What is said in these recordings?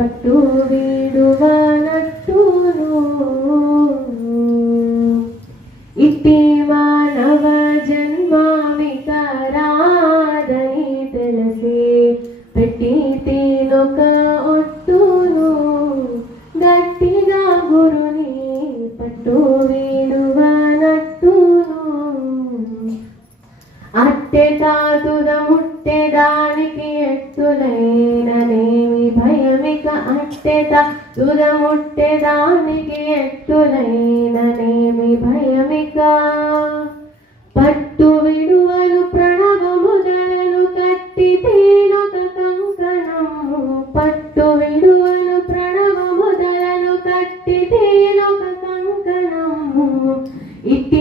పట్టు వీడువానట్టును. ఇట్టి మానవ జన్మామితరాదని తెలిసి పెట్టి తీనొక ఒట్టును. గట్టిగా గురుని పట్టు వీడువానట్టును. అట్టె తాతుద ముట్టె దానికి ఎత్తులైననే ముట్టెద దుర ముట్టెదానికి ఎట్టులైననేమి భయమిక? పట్టు విడువలు ప్రణవము దలను కట్టి తేనొక కంకణము పట్టు విడువలు ప్రణవము దలను కట్టి తేనొక కంకణము ఇట్టి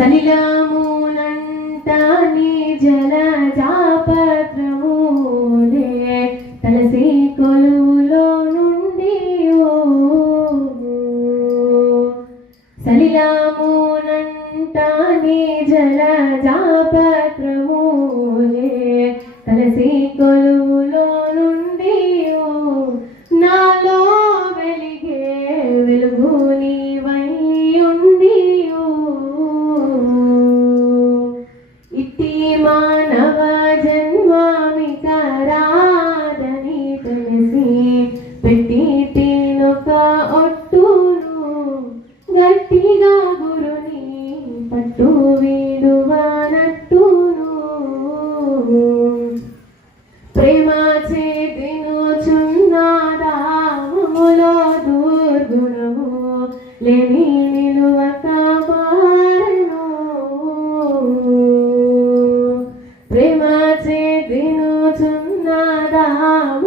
సలిలమునంటాని జల జాపత్రమునే తలసి కొలువులో నుండి ఓ సలిలమునంటాని జల జాపత్ర Ah,